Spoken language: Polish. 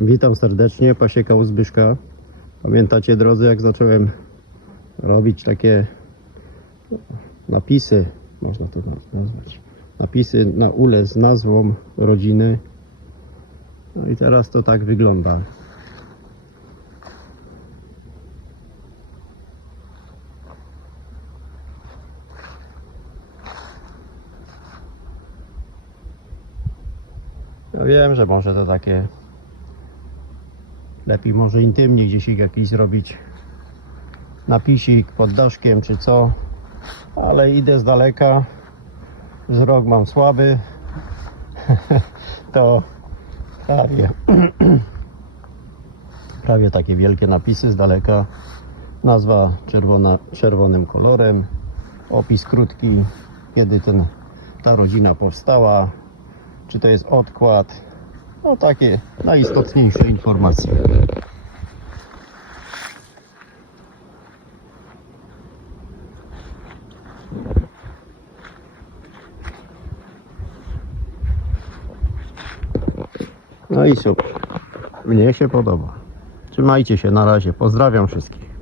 Witam serdecznie, Pasieka u Zbyszka. Pamiętacie drodzy, jak zacząłem robić takie napisy, można to nazwać, napisy na ule z nazwą rodziny. No i teraz to tak wygląda. Ja wiem, że może to takie lepiej może intymnie gdzieś jakiś zrobić. Napisik pod daszkiem czy co, ale idę z daleka, wzrok mam słaby, to prawie, prawie takie wielkie napisy z daleka, nazwa czerwona, czerwonym kolorem, opis krótki, kiedy ten, ta rodzina powstała, czy to jest odkład, no takie najistotniejsze informacje. No i super. Mnie się podoba. Trzymajcie się na razie. Pozdrawiam wszystkich.